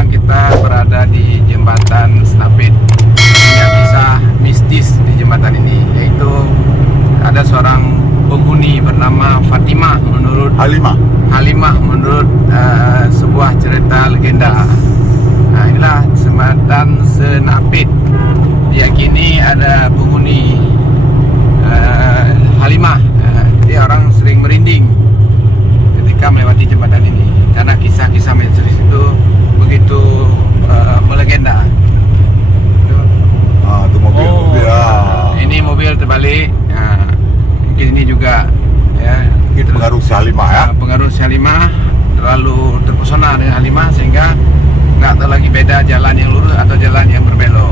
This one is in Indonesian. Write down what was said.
sekarang kita berada di jembatan Snapit. Punya kisah mistis di jembatan ini, yaitu ada seorang penghuni bernama Fatimah menurut Halimah menurut sebuah cerita legenda. Nah, inilah jembatan Snapit. Diyakini ada penghuni Halimah. Jadi orang sering merinding ketika melewati jembatan ini karena kisah-kisah mistis itu begitu melegenda. Itu mobil. Ini mobil terbalik. Nah, mungkin ini juga ya. Mungkin pengaruh si Halimah ya. Pengaruh si Halimah terlalu terpesona dengan Halimah sehingga nggak tahu lagi beda jalan yang lurus atau jalan yang berbelok.